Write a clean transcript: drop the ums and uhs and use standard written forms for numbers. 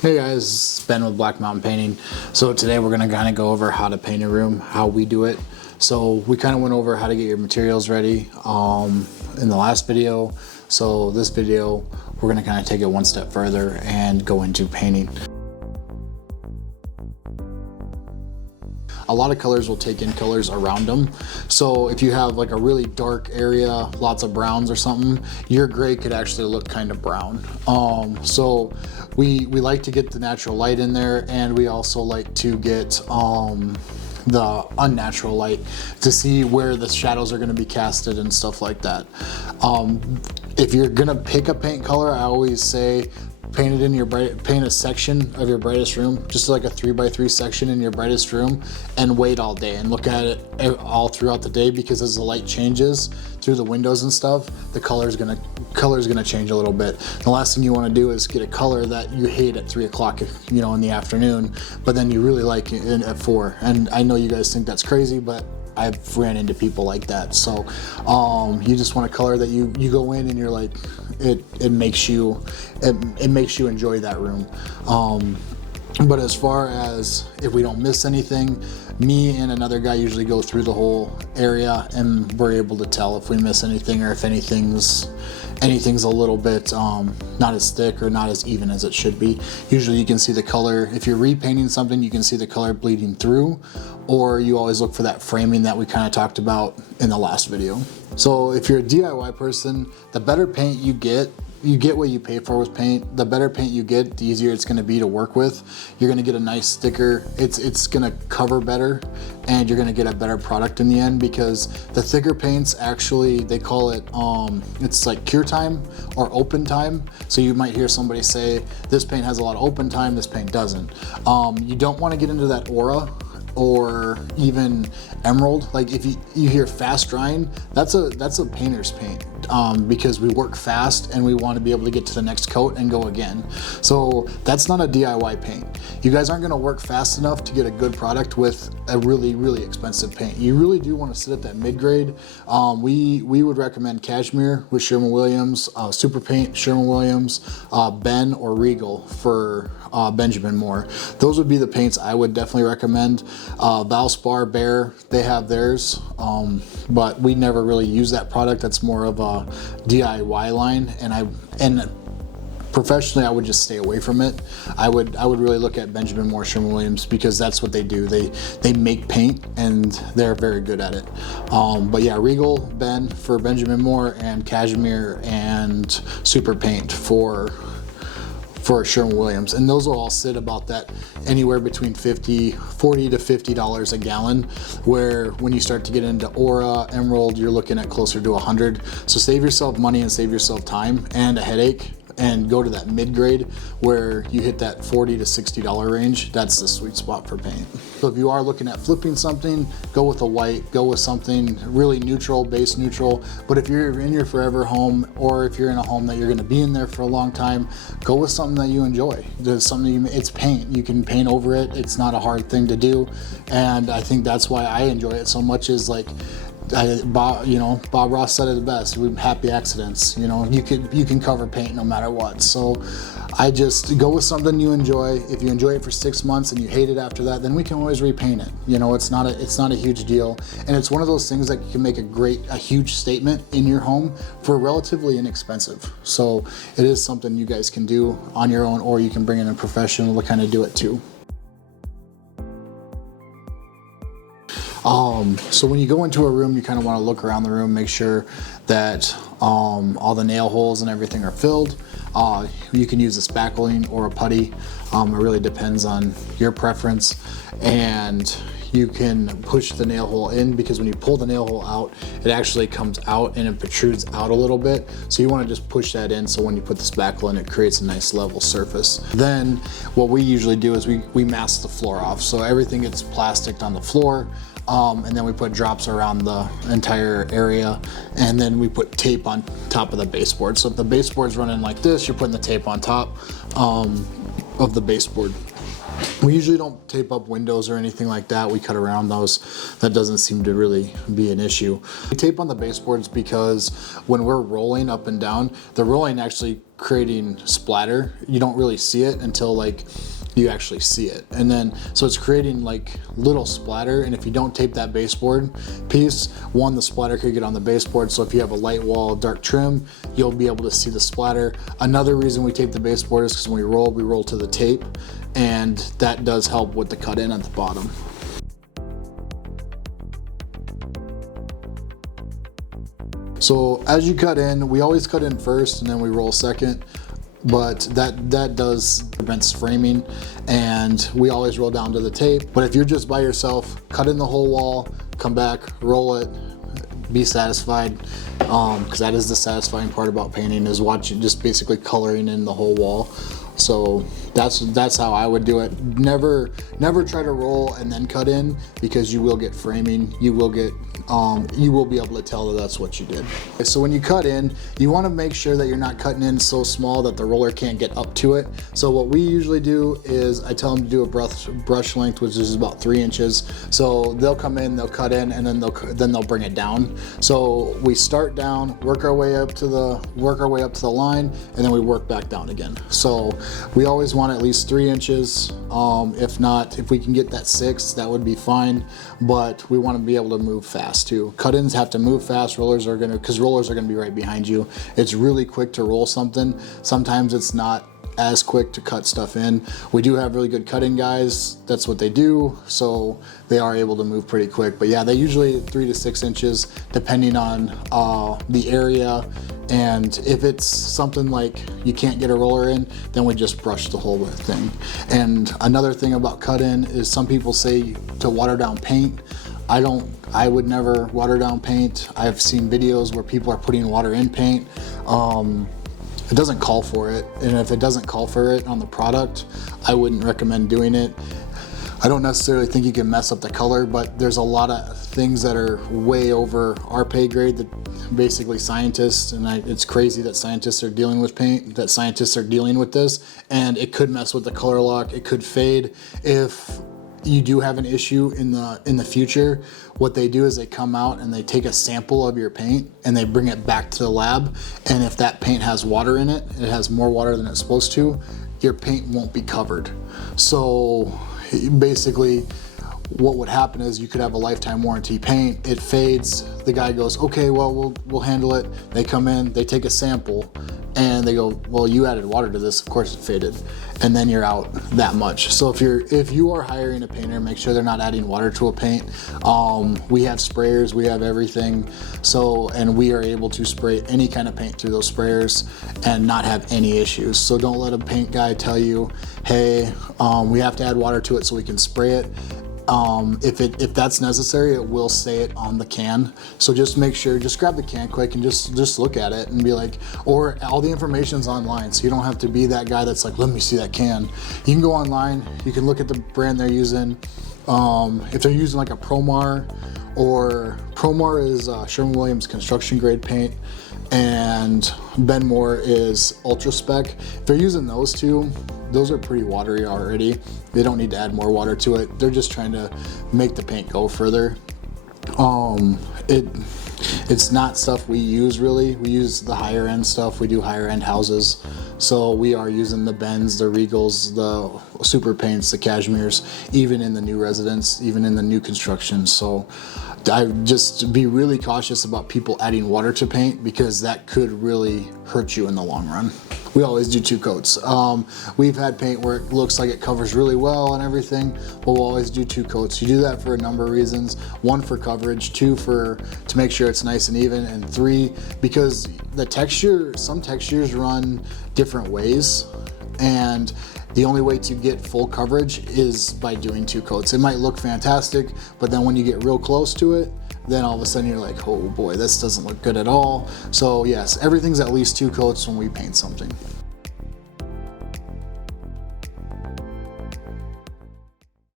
Hey guys, it's Ben with Black Mountain Painting. So today we're going to kind of go over how to paint a room, how we do it. So we kind of went over how to get your materials ready in the last video. So this video, we're going to kind of take it one step further and go into painting. A lot of colors will take in colors around them. So if you have like a really dark area, lots of browns or something, your gray could actually look kind of brown. So we like to get the natural light in there, and we also like to get the unnatural light to see where the shadows are going to be casted and stuff like that. If you're gonna pick a paint color, I always say paint a section of your brightest room, just like a 3x3 section in your brightest room, and wait all day and look at it all throughout the day, because as the light changes through the windows and stuff, the color's gonna change a little bit. The last thing you want to do is get a color that you hate at 3 o'clock, you know, in the afternoon, but then you really like it at 4. And I know you guys think that's crazy, but I've ran into people like that. So you just want a color that you go in and you're like, it makes you enjoy that room. But as far as if we don't miss anything, me and another guy usually go through the whole area, and we're able to tell if we miss anything, or if anything's a little bit not as thick or not as even as it should be. Usually you can see the color. If you're repainting something, you can see the color bleeding through, or you always look for that framing that we kind of talked about in the last video. So if you're a DIY person, the better paint you get what you pay for with paint. The better paint you get, the easier it's going to be to work with. You're going to get a nice thicker, it's going to cover better, and you're going to get a better product in the end, because the thicker paints, actually, they call it, it's like cure time or open time. So you might hear somebody say, this paint has a lot of open time, this paint doesn't. You don't want to get into that aura or even emerald. Like if you hear fast drying, that's a painter's paint, because we work fast and we want to be able to get to the next coat and go again. So that's not a DIY paint. You guys aren't going to work fast enough to get a good product with a really expensive paint. You really do want to sit at that mid-grade. We would recommend Cashmere with Sherwin-Williams, Super Paint, Sherwin-Williams, Ben or Regal for Benjamin Moore. Those would be the paints I would definitely recommend. Valspar, Behr, they have theirs, but we never really use that product. That's more of a DIY line, and professionally, I would just stay away from it. I would really look at Benjamin Moore, Sherwin-Williams, because that's what they do. They make paint, and they're very good at it. But yeah, Regal, Ben for Benjamin Moore, and Cashmere and Super Paint for Sherwin-Williams, and those will all sit about that anywhere between $40 to $50 a gallon, where when you start to get into Aura, Emerald, you're looking at closer to $100. So save yourself money and save yourself time and a headache, and go to that mid-grade where you hit that $40 to $60 range. That's the sweet spot for paint. So if you are looking at flipping something, go with a white, go with something really neutral, base neutral. But if you're in your forever home, or if you're in a home that you're gonna be in there for a long time, go with something that you enjoy. There's something, it's paint, you can paint over it. It's not a hard thing to do. And I think that's why I enjoy it so much, is like, Bob Ross said it the best. We're happy accidents. You know, you can cover paint no matter what. So I just go with something you enjoy. If you enjoy it for 6 months and you hate it after that, then we can always repaint it. You know, it's not a huge deal, and it's one of those things that can make a huge statement in your home for relatively inexpensive. So it is something you guys can do on your own, or you can bring in a professional to kind of do it too. So when you go into a room, you kind of want to look around the room, make sure that all the nail holes and everything are filled. You can use a spackling or a putty. It really depends on your preference. And you can push the nail hole in, because when you pull the nail hole out, it actually comes out and it protrudes out a little bit. So you want to just push that in, so when you put the spackle in, it creates a nice level surface. Then what we usually do is we mask the floor off. So everything gets plasticed on the floor. And then we put drops around the entire area, and then we put tape on top of the baseboard. So if the baseboard's running like this, you're putting the tape on top of the baseboard. We usually don't tape up windows or anything like that. We cut around those. That doesn't seem to really be an issue. We tape on the baseboards because when we're rolling up and down, the rolling actually creating splatter. You don't really see it until like you actually see it. And then, so it's creating like little splatter, and if you don't tape that baseboard piece, one, the splatter could get on the baseboard, so if you have a light wall, dark trim, you'll be able to see the splatter. Another reason we tape the baseboard is because when we roll to the tape, and that does help with the cut in at the bottom. So as you cut in, we always cut in first and then we roll second, but that does prevent framing, and we always roll down to the tape. But if you're just by yourself, cut in the whole wall, come back, roll it, be satisfied, because that is the satisfying part about painting, is watching, just basically coloring in the whole wall. So that's how I would do it. Never try to roll and then cut in, because you will get framing. You will be able to tell that that's what you did. So when you cut in, you want to make sure that you're not cutting in so small that the roller can't get up to it. So what we usually do is I tell them to do a brush length, which is about 3 inches. So they'll come in, they'll cut in, and then they'll bring it down. So we start down, work our way up to the line, and then we work back down again. So we always want at least 3 inches. If we can get that 6, that would be fine, but we want to be able to move fast too. Cut-ins have to move fast. Because rollers are gonna be right behind you. It's really quick to roll something. Sometimes it's not as quick to cut stuff in. We do have really good cutting guys. That's what they do. So they are able to move pretty quick. But yeah, they usually 3 to 6 inches depending on the area. And if it's something like you can't get a roller in, then we just brush the whole thing. And another thing about cut in is some people say to water down paint. I would never water down paint. I've seen videos where people are putting water in paint. It doesn't call for it, and if it doesn't call for it on the product, I wouldn't recommend doing it. I don't necessarily think you can mess up the color, but there's a lot of things that are way over our pay grade that basically scientists, and it's crazy that scientists are dealing with paint, that scientists are dealing with this, and it could mess with the color lock, it could fade. If you do have an issue in the future, what they do is they come out and they take a sample of your paint and they bring it back to the lab, and if that paint has water in it, it has more water than it's supposed to, your paint won't be covered. So basically what would happen is you could have a lifetime warranty paint, it fades, the guy goes, okay, well, we'll handle it. They come in, they take a sample, and they go, well, you added water to this, of course it faded, and then you're out that much. So if you are hiring a painter, make sure they're not adding water to a paint. We have sprayers, we have everything, and we are able to spray any kind of paint through those sprayers and not have any issues. So don't let a paint guy tell you, hey, we have to add water to it so we can spray it. If that's necessary, it will say it on the can. So just make sure, just grab the can quick and just look at it and be like, or all the information's online, so you don't have to be that guy that's like, let me see that can. You can go online, you can look at the brand they're using. If they're using like a Promar, or Promar is Sherwin-Williams construction grade paint, and Benmore is Ultra Spec. If they're using those two, those are pretty watery already. They don't need to add more water to it. They're just trying to make the paint go further. It's not stuff we use really. We use the higher end stuff. We do higher end houses. So we are using the Bens, the Regals, the Super Paints, the Cashmeres, even in the new residents, even in the new construction. So I just be really cautious about people adding water to paint, because that could really hurt you in the long run. We always do 2 coats. We've had paint where it looks like it covers really well and everything, but we'll always do 2 coats. You do that for a number of reasons. 1, for coverage, 2, to make sure it's nice and even, and 3, because some textures run different ways, and the only way to get full coverage is by doing 2 coats. It might look fantastic, but then when you get real close to it, then all of a sudden you're like, oh boy, this doesn't look good at all. So yes, everything's at least 2 coats when we paint something.